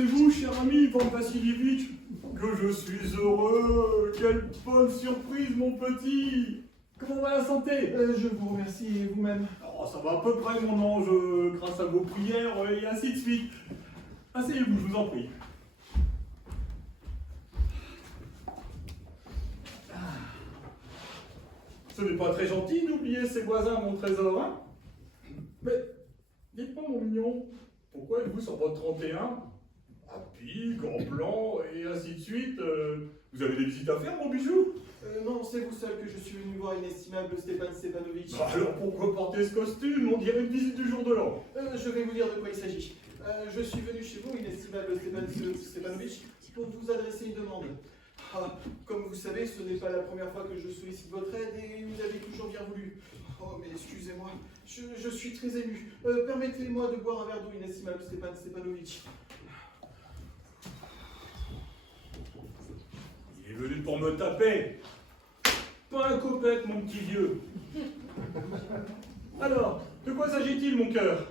c'est vous, cher ami Ivan Vassilievitch. Que je suis heureux. Quelle bonne surprise, mon petit. Comment va la santé? Je vous remercie, et vous-même? Oh, ça va à peu près, mon ange, grâce à vos prières, et ainsi de suite. Asseyez-vous, je vous en prie. Ce n'est pas très gentil d'oublier ses voisins, mon trésor, hein? Mais, dites-moi, mon mignon, pourquoi êtes-vous sur votre 31? Happy, gants blancs, et ainsi de suite. Vous avez des visites à faire, mon bijou? Non, c'est vous seul que je suis venu voir, inestimable Stepan Stepanovitch. Bah alors pourquoi porter ce costume? On dirait une visite du jour de l'an. Je vais vous dire de quoi il s'agit. Je suis venu chez vous, inestimable Stepan Stepanovitch, pour vous adresser une demande. Ah, comme vous savez, ce n'est pas la première fois que je sollicite votre aide et vous avez toujours bien voulu. Oh, mais excusez-moi, je suis très ému. Permettez-moi de boire un verre d'eau, inestimable Stepan Stepanovitch. Il est venu pour me taper. Pas un copec, mon petit vieux. Alors, de quoi s'agit-il, mon cœur?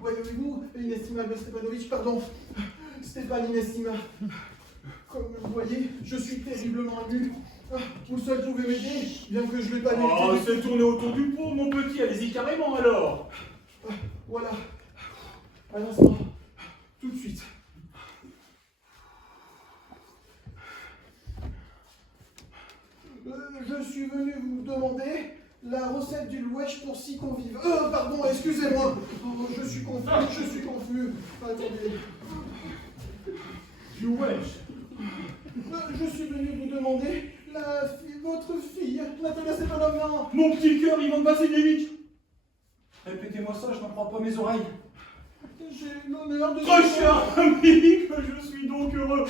Voyez-vous, inestimable Stepanovitch, pardon, Stéphane Inestima. Comme vous voyez, je suis terriblement ému. Vous seul pouvez m'aider, bien que je ne l'ai pas Ah, mérité. c'est tourné autour du pot, mon petit. Allez-y carrément, alors. Voilà. À l'instant. Tout de suite. Je suis venu vous demander la recette du louèche pour 6 convives. Pardon, excusez-moi. Oh, je suis confus. Attendez. Du wesh. Je suis venu vous demander votre fille, Natalia Stepanovna. Mon petit cœur, Ivan Vassilievitch. Répétez-moi ça, je n'en crois pas mes oreilles. J'ai l'honneur de... Très cher ami, que je suis donc heureux.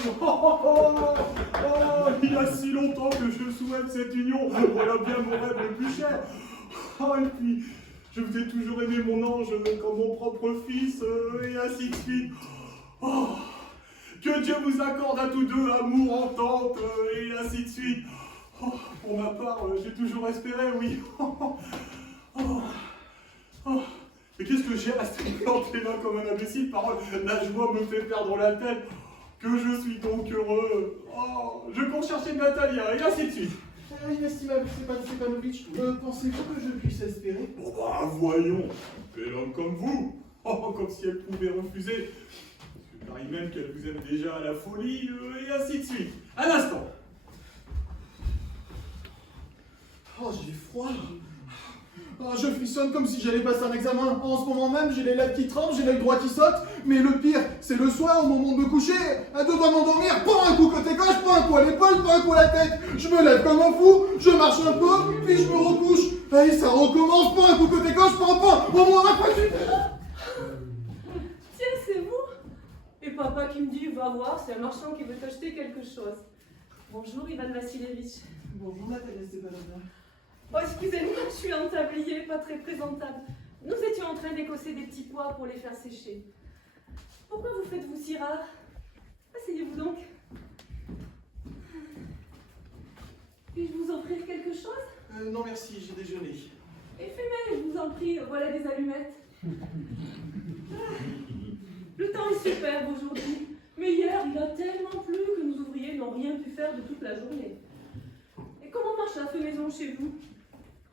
Il y a si longtemps que je souhaite cette union. Voilà bien mon rêve le plus cher. Et puis, je vous ai toujours aimé, mon ange, comme mon propre fils, et ainsi de suite. Oh, que Dieu vous accorde à tous deux amour, entente, et ainsi de suite. Oh, pour ma part, j'ai toujours espéré, oui. Mais qu'est-ce que j'ai resté planté là comme un imbécile? Parole, la joie me fait perdre la tête. Que je suis donc heureux. Oh, je cours chercher Natalia, et ainsi de suite. Inestimable Stepan Stepanovitch, pensez-vous que je puisse espérer? Oh bah voyons, bel homme comme vous. Oh, comme si elle pouvait refuser. Il paraît même qu'elle vous aime déjà à la folie, et ainsi de suite. Un instant. Oh, j'ai froid. Je frissonne comme si j'allais passer un examen. En ce moment même, j'ai les lèvres qui tremblent, j'ai l'œil droit qui saute. Mais le pire, c'est le soir, au moment de me coucher, à deux doigts de m'endormir, pas un coup côté gauche, pas un coup à l'épaule, pas un coup à la tête. Je me lève comme un fou, je marche un peu, puis je me recouche. Et ça recommence, pas un coup côté gauche, pas un point, au moins un point. Tiens, c'est vous? Et papa qui me dit, va voir, c'est un marchand qui veut t'acheter quelque chose. Bonjour, Ivan Vassilievitch. Bonjour, Natalia Stepanovna. Oh, excusez-moi, je suis en tablier, pas très présentable. Nous étions en train d'écosser des petits pois pour les faire sécher. Pourquoi vous faites-vous si rare? Asseyez-vous donc. Puis-je vous offrir quelque chose? Non merci, j'ai déjeuné. Et fumez, je vous en prie, voilà des allumettes. Le temps est superbe aujourd'hui, mais hier il a tellement plu que nos ouvriers n'ont rien pu faire de toute la journée. Et comment marche la fenaison chez vous?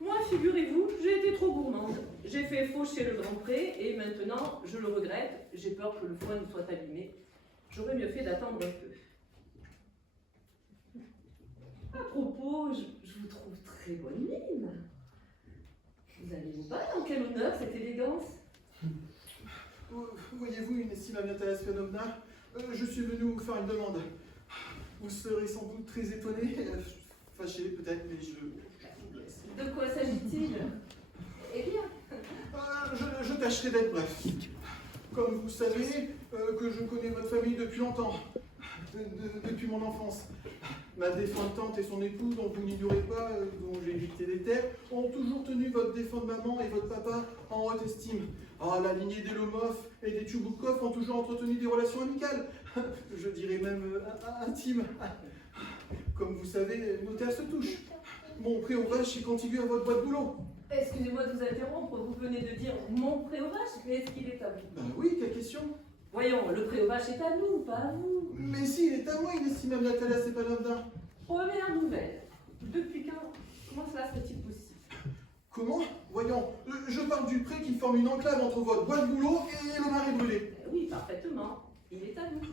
Moi, figurez-vous, j'ai été trop gourmande. J'ai fait faucher le grand pré et maintenant, je le regrette. J'ai peur que le foin ne soit abîmé. J'aurais mieux fait d'attendre un peu. À propos, je vous trouve très bonne mine. Vous allez-vous pas? En quel honneur cette élégance? Voyez-vous, inestimable Natalia Stepanovna, je suis venu vous faire une demande. Vous serez sans doute très étonné, fâché peut-être, mais je vous laisse. De quoi s'agit-il? Eh bien, Je tâcherai d'être bref. Comme vous savez, que je connais votre famille depuis longtemps, depuis mon enfance. Ma défunte tante et son époux, dont vous n'ignorez pas, dont j'ai hérité des terres, ont toujours tenu votre défunte maman et votre papa en haute estime. Ah, la lignée des Lomov et des Tchouboukov ont toujours entretenu des relations amicales, je dirais même intimes. Comme vous savez, nos terres se touchent. Mon pré-ouvrage est contigu à votre boîte boulot. Excusez-moi de vous interrompre, vous venez de dire mon pré aux vaches, mais est-ce qu'il est à vous? Ben oui, quelle question? Voyons, le pré aux vaches est à nous, pas à vous. Mais si, il est à moi, inestimable Natalia Stepanovna. Première nouvelle. Depuis quand? Comment cela serait-il possible? Comment? Voyons, je parle du pré qui forme une enclave entre votre bois de boulot et le marais brûlé. Oui, parfaitement. Il est à nous.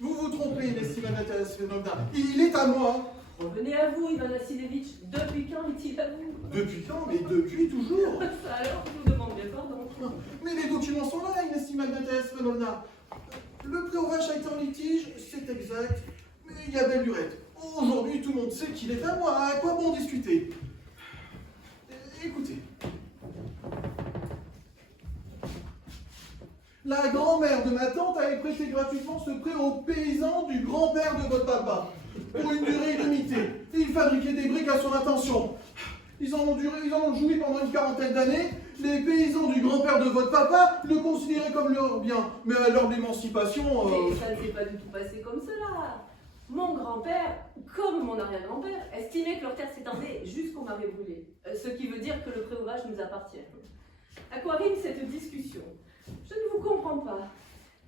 Vous vous trompez, inestimable Natalia Stepanovna. Il est à moi. Revenez à vous, Ivan Vassilevitch. Depuis quand est-il à vous? Depuis quand? Mais depuis toujours. Ça alors, je vous demanderai pardon. Mais les documents sont là, inestimable Natalia Stepanovna. Le pré aux vaches a été en litige, c'est exact, mais il y a belle lurette. Aujourd'hui, tout le monde sait qu'il est à moi, à quoi bon discuter? Écoutez. La grand-mère de ma tante avait prêté gratuitement ce pré aux paysans du grand-père de votre papa, pour une durée illimitée. Il fabriquait des briques à son intention. Ils en ont joui pendant une quarantaine d'années. Les paysans du grand-père de votre papa le considéraient comme leur bien. Mais à l'heure de l'émancipation... Mais ça ne s'est pas du tout passé comme cela. Mon grand-père, comme mon arrière-grand-père, estimait que leur terre s'étendait jusqu'au marais brûlé. Ce qui veut dire que le pré aux vaches nous appartient. À quoi rime cette discussion? Je ne vous comprends pas.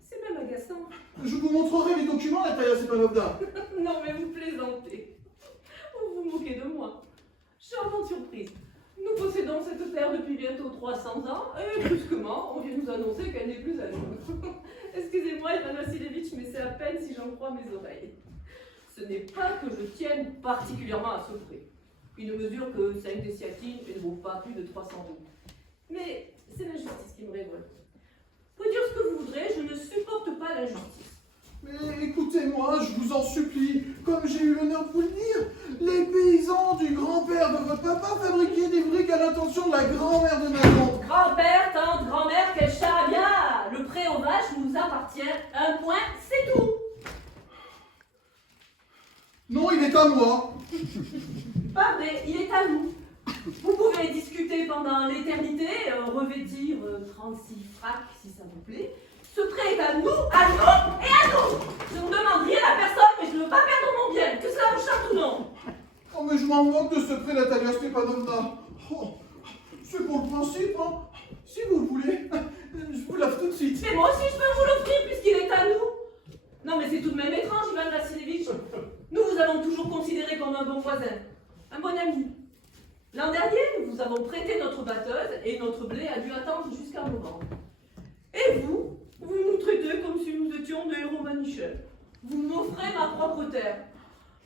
C'est même agaçant. Je vous montrerai les documents, Natalia Stepanovna. Non mais vous plaisantez. Vous vous moquez de moi. Charmante surprise. Nous possédons cette terre depuis bientôt 300 ans, et brusquement, on vient nous annoncer qu'elle n'est plus à nous. Excusez-moi, Ivan Vassilevitch, mais c'est à peine si j'en crois mes oreilles. Ce n'est pas que je tienne particulièrement à ce prix. Il ne mesure que 5 déciatines et ne vaut pas plus de 300 roubles. Mais c'est l'injustice qui me révolte. Vous pouvez dire ce que vous voudrez, je ne supporte pas l'injustice. Mais écoutez-moi, je vous en supplie, comme j'ai eu l'honneur de vous le dire, les paysans du grand-père de votre papa fabriquaient des briques à l'intention de la grand-mère de ma tante. Grand-père, tante, grand-mère, quel charabia! Le pré aux vaches nous appartient. Un point, c'est tout. Non, il est à moi. Pas vrai, il est à nous. Vous pouvez discuter pendant l'éternité, revêtir 36 fracs si ça vous plaît. Ce prêt est à nous et à nous. Je ne demande rien à personne, mais je ne veux pas perdre mon bien, que cela vous chante ou non. Oh, mais je m'en moque de ce prêt, Natalia Stepanovna. Oh, c'est pour le principe, hein. Si vous le voulez, je vous lave tout de suite. Mais moi aussi je peux vous l'offrir puisqu'il est à nous. Non mais c'est tout de même étrange, Ivan Vassilevitch. Nous vous avons toujours considéré comme un bon voisin, un bon ami. L'an dernier, nous vous avons prêté notre batteuse et notre blé a dû attendre jusqu'à novembre. Et vous nous traitez comme si nous étions des héros manichels. Vous m'offrez ma propre terre.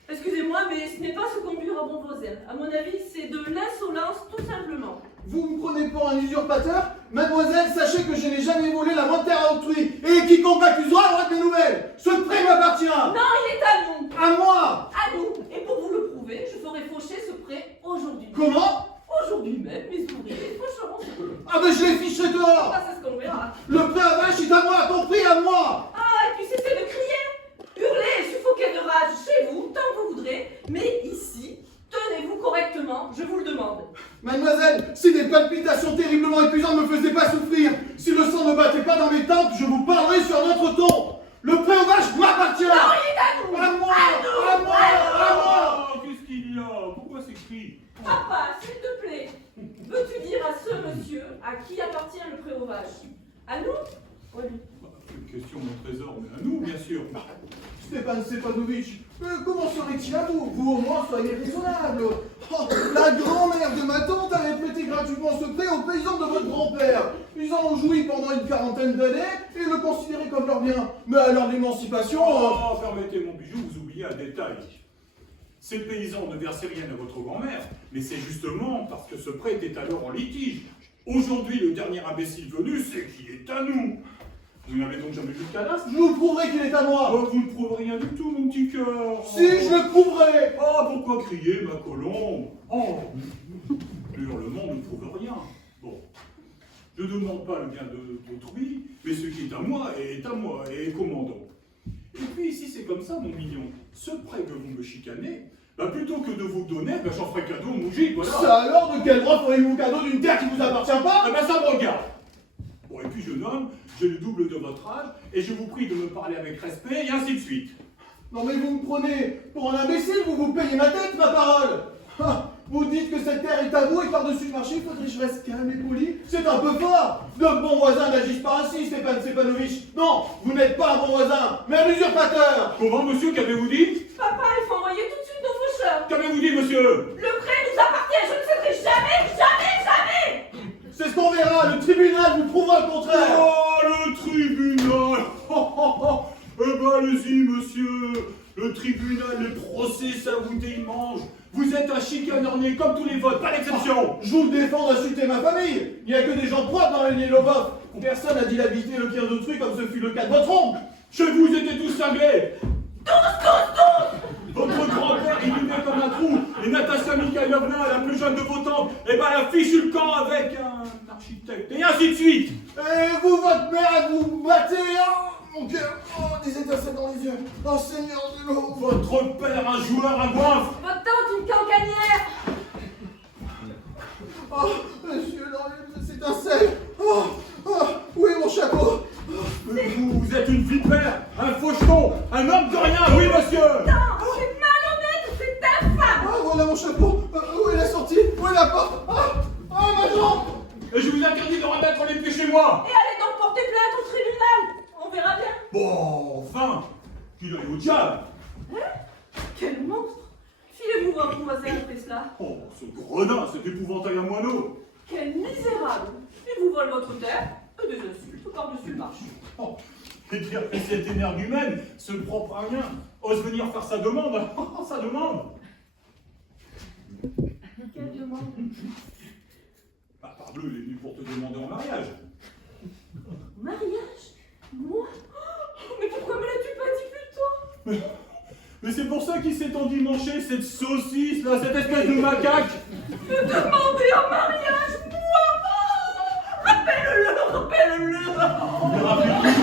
Excusez-moi, mais ce n'est pas se conduire à bon voisin. À mon avis, c'est de l'insolence tout simplement. Vous me prenez pour un usurpateur? Mademoiselle, sachez que je n'ai jamais volé la moindre terre à autrui. Et quiconque m'accusera aura des nouvelles. Ce prêt m'appartient. Non, il est à nous. À moi. À nous. Et pour vous le prouver, je ferai faucher ce prêt aujourd'hui. Comment? Aujourd'hui même, mes ouvriers faucheront ce prêt. Ah ben je les ficherai dehors. Ah, c'est ce qu'on verra. Le prêt à vache est à moi, compris, à moi. Ah, et puis cessez de crier, hurler, suffoquer de rage chez vous, tant que vous voudrez, mais ici, tenez-vous correctement, je vous le demande. Mademoiselle, si des palpitations terriblement épuisantes ne me faisaient pas souffrir, si le sang ne battait pas dans mes tempes, je vous parlerai sur un autre ton. Le prêt aux vaches m'appartient. Non, il est à nous. À moi. À nous. À moi. À moi. Oh, qu'est-ce qu'il y a? Pourquoi ces cris? Papa, s'il te plaît, veux-tu dire à ce monsieur à qui appartient le pré aux vaches? À nous? Oui. Une question, mon trésor, mais à nous, bien sûr. Stéphane Stepanovitch, comment serait-il à vous? Vous au moins soyez raisonnable. Oh, la grand-mère de ma tante avait prêté gratuitement ce prêt aux paysans de votre grand-père. Ils en ont joui pendant une quarantaine d'années et le considéraient comme leur bien. Mais à l'heure de l'émancipation... Oh, permettez mon bijou, vous oubliez un détail. Ces paysans ne versaient rien à votre grand-mère, mais c'est justement parce que ce prêt était alors en litige. Aujourd'hui, le dernier imbécile venu, c'est qu'il est à nous. Vous n'avez donc jamais vu le cadastre? Je vous prouverai qu'il est à moi. Oh, vous ne prouvez rien du tout, mon petit cœur. Si, je le prouverai. Oh, pourquoi crier, ma colombe? Oh, l'hurlement ne prouve rien. Bon, je ne demande pas le bien d'autrui, mais ce qui est à moi et commandant. Et puis ici, c'est comme ça, mon mignon. Ce prêt que vous me chicanez, bah, plutôt que de vous donner, bah, j'en ferai cadeau au Moujik, voilà. Ça alors, de quel droit ferez-vous cadeau d'une terre qui vous appartient pas? Eh ben, ça me regarde. Bon, et puis, jeune homme, j'ai le double de votre âge, et je vous prie de me parler avec respect, et ainsi de suite. Non mais vous me prenez pour un imbécile, vous vous payez ma tête, ma parole. Ah, vous dites dites que cette terre est à vous et par-dessus le marché, il faudrait que je reste calme et poli. C'est un peu fort. Le bon voisin n'agisse pas ainsi, Stéphane Stépanovic. Non, vous n'êtes pas un bon voisin, mais un usurpateur. Comment, monsieur, qu'avez-vous dit? Papa, il faut envoyer tout de suite nos faucheurs. Qu'avez-vous dit, monsieur? Le prêt nous appartient, je ne céderai jamais, jamais, jamais. C'est ce qu'on verra, le tribunal vous prouvera le contraire. Oh, le tribunal. Eh ben, allez-y, monsieur. Le tribunal, le procès, ça vous démange. Vous êtes un chicaneur né comme tous les votes, pas d'exception. Je vous défends d'insulter ma famille. Il n'y a que des gens propres dans la lignée Lobov. Personne n'a dit d'habiter le quai d'autrui comme ce fut le cas de votre oncle. Chez vous étaient tous cinglés. Tous. Votre grand-père, il vivait comme un trou. Et Natasha Mikhailovna, la plus jeune de vos tantes, eh ben, elle a fichu le camp avec un architecte. Et ainsi de suite. Et vous, votre mère, vous battez, hein. Mon cœur, oh, des étincelles dans les yeux. Oh, Seigneur de l'eau. Votre père, un joueur, un goinfre. Votre tante, une cancanière. Oh, monsieur, non, c'est un sel. Oh, oh, où est mon chapeau? Vous êtes une vipère, un faucheton, un homme de rien, oui, monsieur. Non, c'est malhonnête, c'est infâme. Ah, voilà mon chapeau. Où est la sortie? Où est la porte? Ah, ma jambe. Et je vous interdis de remettre les pieds chez moi. Et allez donc porter plainte au tribunal. On verra bien. Bon, enfin, qu'il aille au diable. Quel monstre. Filez-vous voir mon voisin après cela. Oh, ce gredin, cet épouvantail à moineau. Quel misérable. Il vous vole votre terre et des insultes par-dessus le marché. Oh, et dire que cet énergumène, ce propre à rien, ose venir faire sa demande. Sa demande. Quelle demande? Bah, parbleu, il est venu pour te demander en mariage. Mariage? Moi? Oh, mais pourquoi me l'as-tu pas dit plus tôt? Mais c'est pour ça qu'il s'est endimanché, cette saucisse, là, cette espèce de macaque. Me demander en mariage? Moi? Oh, rappelle-le, rappelle-le. Mais rappelle-lui.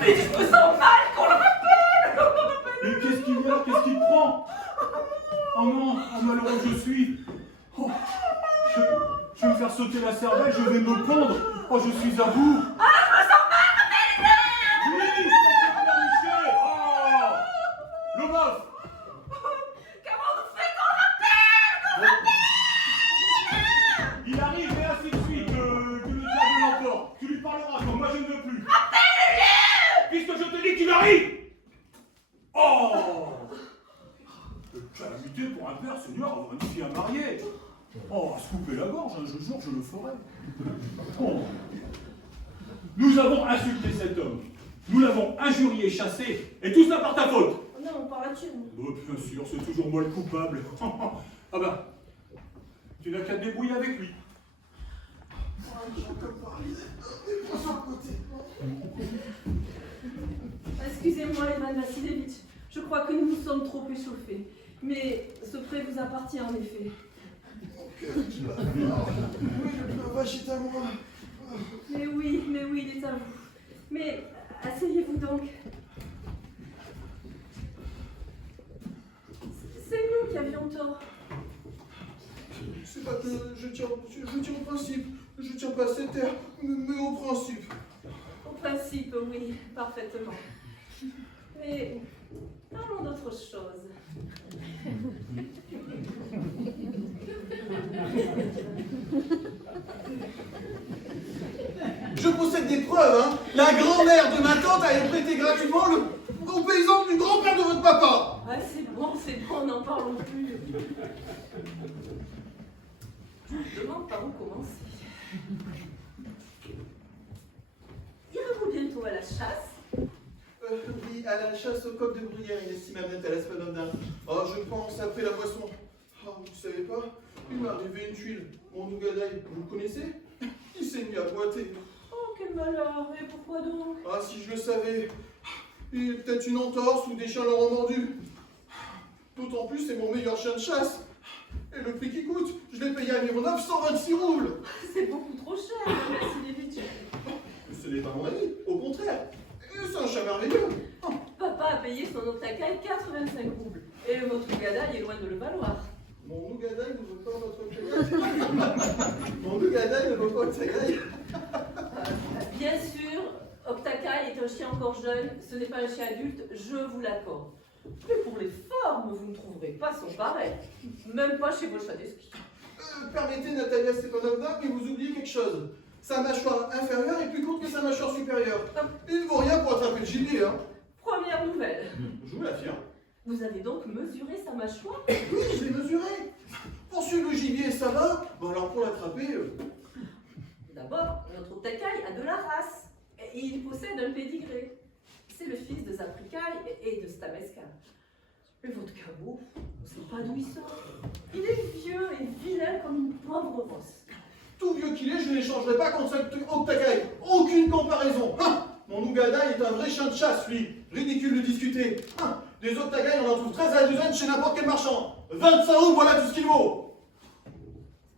Mais je me sens mal qu'on le rappelle. Mais qu'est-ce qu'il y a? Qu'est-ce qui te prend? Oh non, oh malheureux que je suis. Oh, je vais me faire sauter la cervelle, je vais me pendre. Oh, je suis à bout. Ah, je me sens mal, rappelle-le. Oui, c'est Michel. Oh, le bof. Comment on fait qu'on rappelle? Il arrive et ainsi de suite, que le diable l'emporte. Tu lui parleras quand moi je ne veux plus. Rappelle-le. Puisque je te dis qu'il arrive. Oh, quelle calamité pour un père, Seigneur, avoir une fille à marier. Oh, à se couper la gorge, un jour je le ferai. Oh. Nous avons insulté cet homme. Nous l'avons injurié, chassé, et tout cela par ta faute. Non, par la tienne. Oh, bien sûr, c'est toujours moi le coupable. Ah bah, tu n'as qu'à te débrouiller avec lui. Excusez-moi, Ivan Vassilevitch. Je crois que nous nous sommes trop échauffés. Mais ce prêt vous appartient en effet. Oui, le breuvage est à moi. Mais oui, il est à vous. Mais asseyez-vous donc. C'est nous qui avions tort. C'est pas que je tiens au principe. Je tiens pas à cette terre, mais au principe. Au principe, oui, parfaitement. Mais parlons d'autre chose. Je possède des preuves, hein. La grand-mère de ma tante a prêté gratuitement au paysan du grand-père de votre papa. Ah, c'est bon, n'en parlons plus. Je me demande par où commencer. Irez-vous bientôt à la chasse? Oui, à la chasse au coq de bruyère, inestimable Nathalie Spanovna. Oh, je pense, après la boisson. Oh, vous savez pas, il m'est arrivé une tuile. Mon Nougadaï, vous le connaissez? Il s'est mis à boiter. Oh, quel malheur! Et pourquoi donc? Ah, si je le savais. Il y a peut-être une entorse ou des chiens l'auront mordu. D'autant plus, c'est mon meilleur chien de chasse. Et le prix qu'il coûte, je l'ai payé à 926 roubles. C'est beaucoup trop cher, merci Lévitch. Ce n'est pas mon ami, au contraire. C'est un chat merveilleux. Papa a payé son Octacaille 85 roubles. Et votre Gadaï est loin de le valoir. Mon Nougadaï ne veut pas votre Octacaille. Mon Nougadaï ne veut pas Octacaille. Bien sûr, Octacaille est un chien encore jeune, ce n'est pas un chien adulte, je vous l'accorde. Mais pour les formes, vous ne trouverez pas son pareil. Même pas chez vos chats d'esquisse. Permettez, Natalia Stepanovna, mais vous oubliez quelque chose. Sa mâchoire inférieure est plus courte que sa mâchoire supérieure. Il ne vaut rien pour attraper le gibier, hein. Première nouvelle. Je vous l'affirme. Vous avez donc mesuré sa mâchoire? Oui, je l'ai mesuré. Pour suivre le gibier, ça va. Bon, alors pour l'attraper... D'abord, notre Octacaille a de la race. Et il possède un pédigré. C'est le fils de Zapricaille et de Stameska. Mais votre cabot, on ne sait pas d'où il sort. Il est vieux et vilain comme une pauvre rosse. Tout vieux qu'il est, je ne l'échangerai pas contre cet Octacaille. Aucune comparaison. Hein, mon Ougadaï est un vrai chien de chasse, lui. Ridicule de discuter. Hein, des Octacailles, on en trouve 13 à la douzaine chez n'importe quel marchand. 25 roubles, voilà tout ce qu'il vaut.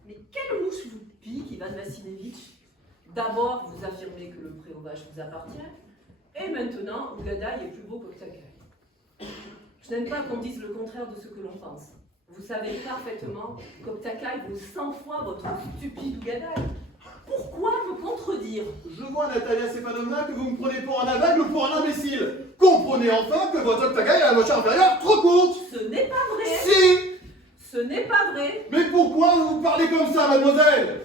Mais quelle mouche vous pique, Ivan Vassilevitch? D'abord, vous affirmez que le préovage vous appartient, et maintenant, Ougadaï est plus beau qu'Octacaille. Je n'aime pas qu'on dise le contraire de ce que l'on pense. Vous savez parfaitement qu'Octacaille vaut 100 fois votre stupide Ougadaï. Pourquoi me contredire? Je vois, Natalia Stepanovna, que vous me prenez pour un aveugle ou pour un imbécile. Comprenez enfin que votre Octacaille a la mâchoire inférieure trop courte. Ce n'est pas vrai. Si. Ce n'est pas vrai. Mais pourquoi vous parlez comme ça, mademoiselle?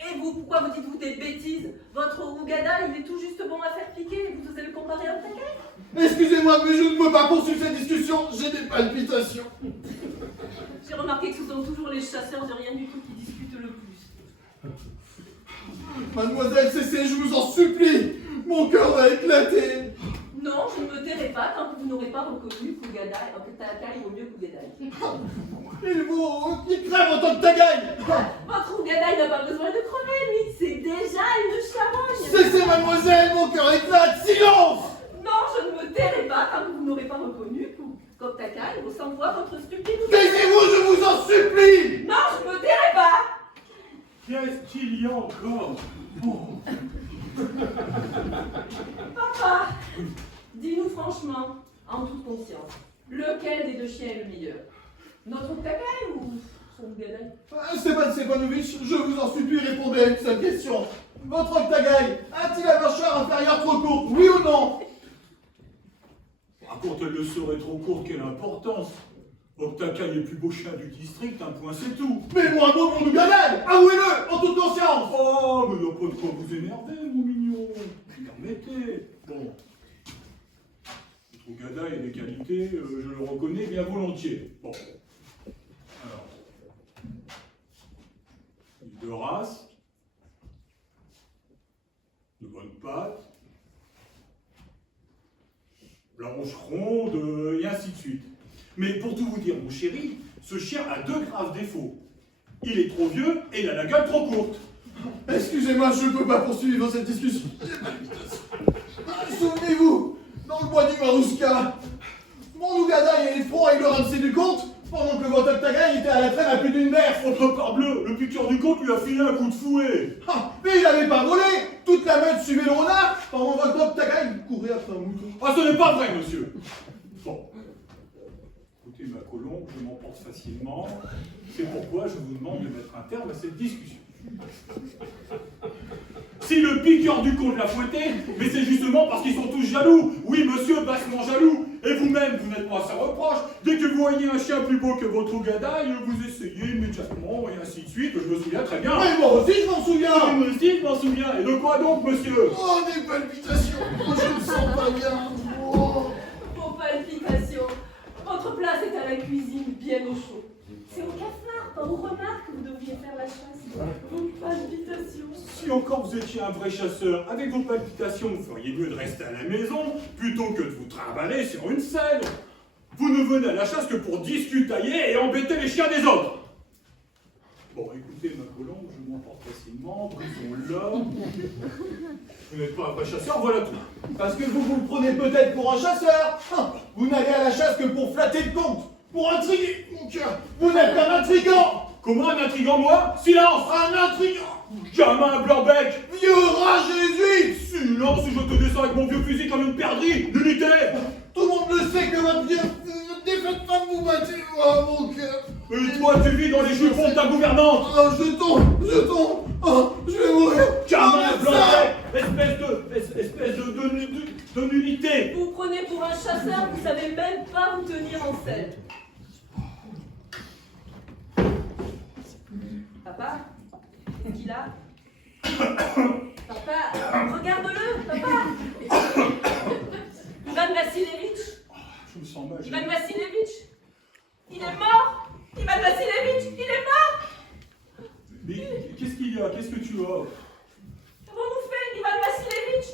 Et vous, pourquoi vous dites-vous des bêtises? Votre Ougadaï, il est tout juste bon à faire piquer et vous osez le comparer à Octacaille? Excusez-moi, mais je ne peux pas poursuivre cette discussion, j'ai des palpitations. J'ai remarqué que ce sont toujours les chasseurs de rien du tout qui discutent le plus. Mademoiselle, cessez, je vous en supplie. Mon cœur va éclater. Non, je ne me tairai pas tant que vous n'aurez pas reconnu qu'Octacaille vaut mieux qu'Ougadaï. Il crève votre Octacaille. Votre Ougadaï n'a pas besoin de crever, lui. C'est déjà une charogne. Cessez, mademoiselle, mon cœur éclate. Silence. Non, je ne me tairai pas tant que vous n'aurez pas reconnu qu'Octacaille vaut 100 fois votre stupide Ougadaï. Taisez-vous, je vous en supplie. Non, je ne me tairai pas. Qu'est-ce qu'il y a encore? Oh. Papa, dis-nous franchement, en toute conscience, lequel des deux chiens est le meilleur? Notre Octacaille ou son Ougadaï? Stepan Stepanovitch, je vous en supplie, répondez à une seule question. Votre Octacaille a-t-il la mâchoire inférieure trop courte, oui ou non? Quand elle le serait trop courte, quelle importance? Octacaille est plus beau chien du district, un point c'est tout. Mais moins beau que mon Ougadaï, avouez-le, en toute conscience. Oh, mais il n'y a pas de quoi vous énerver, mon mignon. Permettez. Bon. Votre Ougadaï a des qualités, je le reconnais bien volontiers. Bon. Alors. Il est de race, de bonnes pattes, blanche ronde, et ainsi de suite. Mais pour tout vous dire, mon chéri, ce chien a deux graves défauts. Il est trop vieux et il a la gueule trop courte. Excusez-moi, je ne peux pas poursuivre cette discussion. Souvenez-vous, dans le bois du Marouska, mon Ougadaï est front et le rincé du comte, pendant que votre Octacaille était à la traîne à plus d'une berce. Votre parbleu, le piqueur du comte lui a filé un coup de fouet. Ah, mais il n'avait pas volé. Toute la meute suivait le renard, pendant que votre Octacaille courait après un mouton. Ah, ce n'est pas vrai, monsieur. Bon. Écoutez, ma colombe, je m'emporte facilement. C'est pourquoi je vous demande de mettre un terme à cette discussion. Si le piqueur du comte l'a fouetté, mais c'est justement parce qu'ils sont tous jaloux. Oui, monsieur, bassement jaloux. Et vous-même, vous n'êtes pas à sa reproche. Dès que vous voyez un chien plus beau que votre Ougadaï, vous essayez immédiatement, et ainsi de suite. Je me souviens très bien. Mais moi aussi, je m'en souviens. Moi aussi, je m'en souviens. Et de quoi donc, monsieur? Oh, des palpitations. Oh, je me sens pas bien. Oh. Vos palpitations. Votre place est à la cuisine, bien au chaud. C'est au cafard, pas au renard que vous devriez faire la chasse. Vos palpitations. Si encore vous étiez un vrai chasseur, avec vos palpitations, vous feriez mieux de rester à la maison, plutôt que de vous trimballer sur une selle. Vous ne venez à la chasse que pour discutailler et embêter les chiens des autres. Bon, écoutez, ma colombe, je m'emporte facilement, brisons-la. Vous n'êtes pas un vrai chasseur, voilà tout. Parce que vous le prenez peut-être pour un chasseur. Hein, vous n'allez à la chasse que pour flatter le comte, pour intriguer, mon cœur. Vous n'êtes qu'un intrigant. Comment un intrigant, moi? Silence! Un intrigant. Gamin blanc-bec! Vieux rat jésuite. Silence, ou je te descends avec mon vieux fusil comme une perdrix! L'unité! Tout le monde le sait que votre défaite femme vous battez, oh, mon cœur. Et toi, tu vis dans les jupons de ta gouvernante! Oh, je tombe. Oh, je vais mourir. Gamin Oh, blanc-bec! Espèce de de nullité. Vous prenez pour un chasseur, vous savez même pas vous tenir en selle. Papa, qu'est-ce qu'il a? Papa, regarde-le, papa. Ivan Vassilevitch. Je me sens mal. Ivan Vassilevitch. Il est mort. Ivan Vassilevitch, il est mort. Mais qu'est-ce qu'il y a? Qu'est-ce que tu as? Comment vous faites, Ivan Vassilevitch?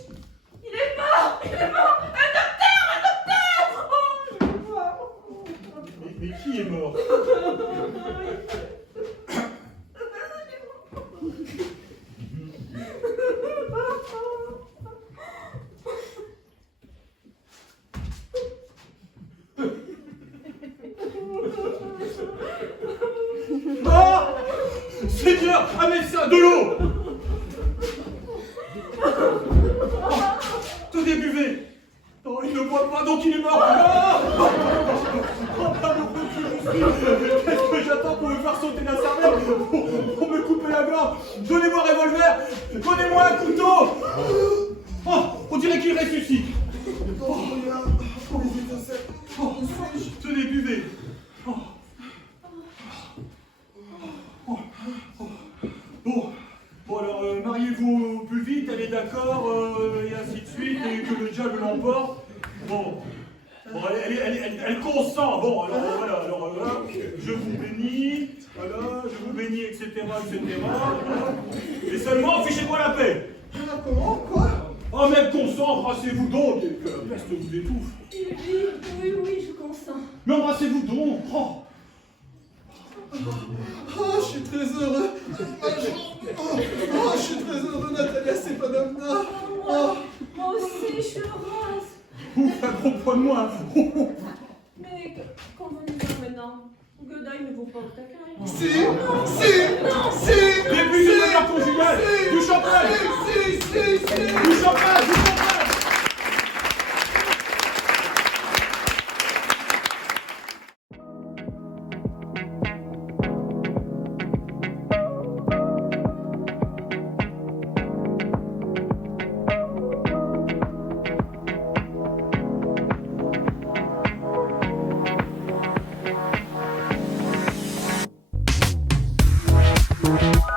Il est mort. Il est mort. Un docteur, un docteur. Oh, Mais qui est mort? Ah! Seigneur, un médecin, de l'eau! Tenez, buvez! Non, il ne boit pas, donc il est mort! Ah! Oh, malheureux que je suis! Qu'est-ce que j'attends pour me faire sauter la cervelle? Pour me couper la gorge? Donnez-moi un revolver! Donnez-moi un couteau! Oh, on dirait qu'il ressuscite! Oh, regarde, pour les étincelles. Oh, tenez, buvez! Oh. Bon alors, mariez-vous plus vite, elle est d'accord, et ainsi de suite, et que le diable l'emporte. Bon, elle consent. Bon, alors voilà, voilà, je vous bénis, voilà, je vous bénis, etc., etc. Voilà. Et seulement, fichez-moi la paix. Ah, comment? Quoi? Oh, même consent, embrassez-vous donc, et que la peste vous étouffe. Oui, je consens. Mais embrassez-vous donc. Oh. Oh, je suis très heureux. Oh, je suis très heureux, Natalia Stepanovna. Oh. Moi aussi, je suis heureuse. Ouf, un gros poids de moins. Mais quand on y va maintenant, Godaï ne vaut pas au taquin. Si. Début du bonheur conjugal. Du champagne. Du champagne. We'll be right back.